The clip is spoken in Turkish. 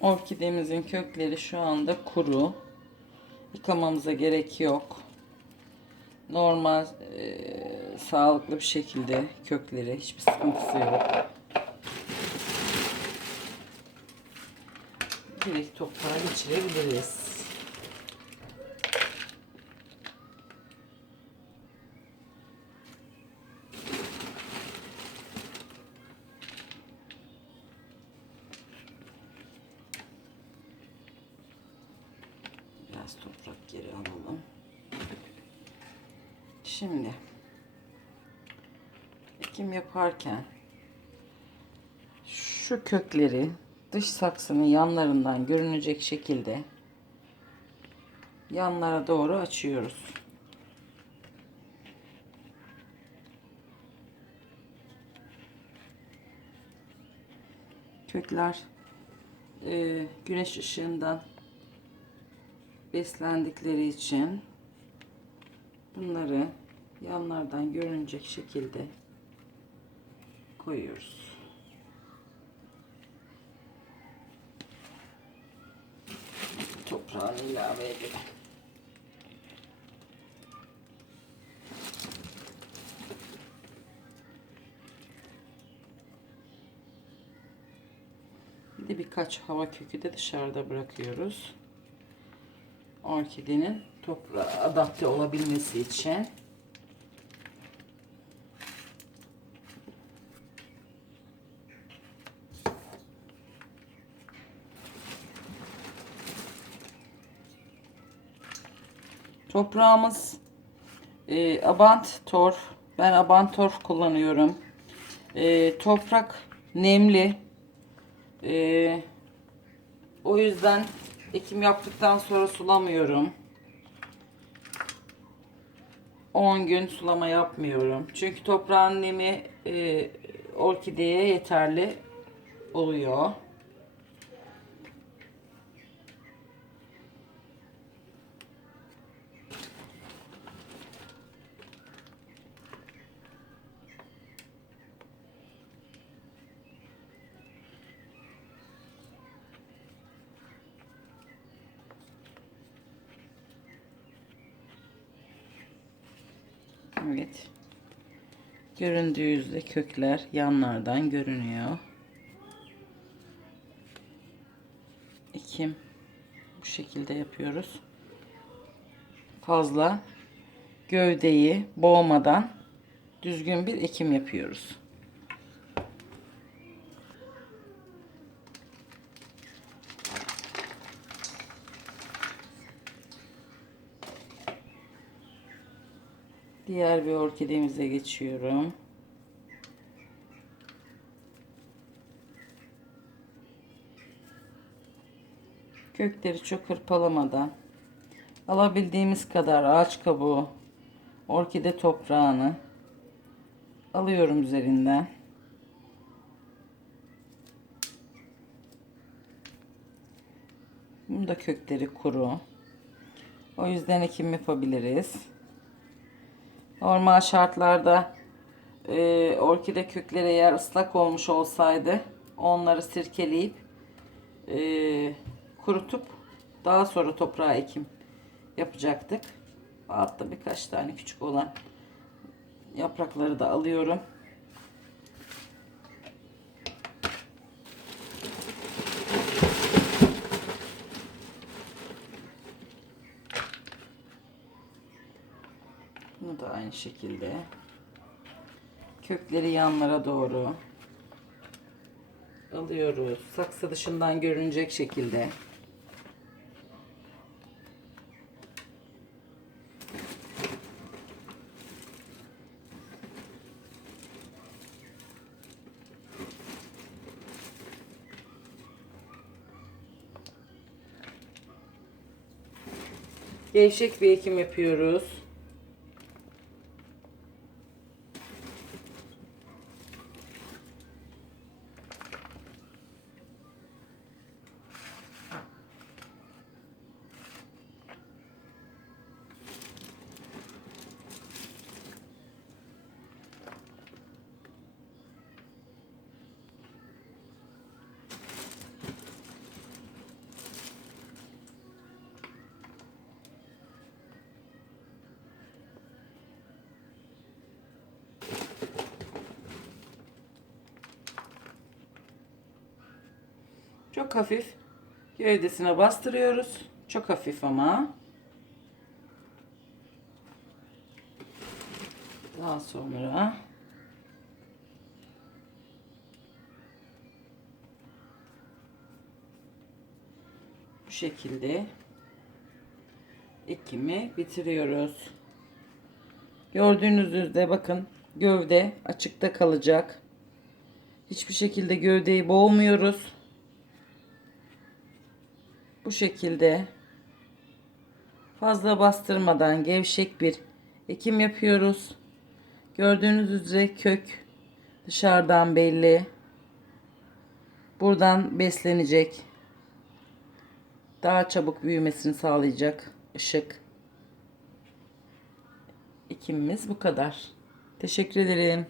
Orkidemizin kökleri şu anda kuru. Yıkamamıza gerek yok. Normal e, sağlıklı bir şekilde kökleri hiçbir sıkıntısı yok. Direkt toprağa geçirebiliriz. Biraz toprak geri alalım. Şimdi ekim yaparken şu kökleri dış saksının yanlarından görünecek şekilde yanlara doğru açıyoruz. Kökler e, güneş ışığından beslendikleri için bunları yanlardan görünecek şekilde koyuyoruz. Toprağını ilave edelim. Bir de birkaç hava kökü de dışarıda bırakıyoruz orkidenin toprağa adapte olabilmesi için. Toprağımız e, Abant Torf. Ben Abant Torf kullanıyorum. E, toprak nemli. E, o yüzden Ekim yaptıktan sonra sulamıyorum. 10 gün sulama yapmıyorum. Çünkü toprağın nemi e, orkideye yeterli oluyor. Evet. Göründüğü yüzde kökler yanlardan görünüyor. Ekim bu şekilde yapıyoruz. Fazla gövdeyi boğmadan düzgün bir ekim yapıyoruz. Diğer bir orkidemize geçiyorum. Kökleri çok hırpalamadan alabildiğimiz kadar ağaç kabuğu, orkide toprağını alıyorum üzerinden. Bunun da kökleri kuru. O yüzden ekim yapabiliriz. Normal şartlarda e, orkide kökleri eğer ıslak olmuş olsaydı onları sirkeleyip e, kurutup daha sonra toprağa ekim yapacaktık. Altta birkaç tane küçük olan yaprakları da alıyorum. Bunu da aynı şekilde kökleri yanlara doğru alıyoruz. Saksı dışından görünecek şekilde. Gevşek bir ekim yapıyoruz. Çok hafif gövdesine bastırıyoruz. Çok hafif ama. Daha sonra bu şekilde ekimi bitiriyoruz. Gördüğünüz üzere bakın gövde açıkta kalacak. Hiçbir şekilde gövdeyi boğmuyoruz. Bu şekilde fazla bastırmadan gevşek bir ekim yapıyoruz. Gördüğünüz üzere kök dışarıdan belli. Buradan beslenecek. Daha çabuk büyümesini sağlayacak ışık. Ekimimiz bu kadar. Teşekkür ederim.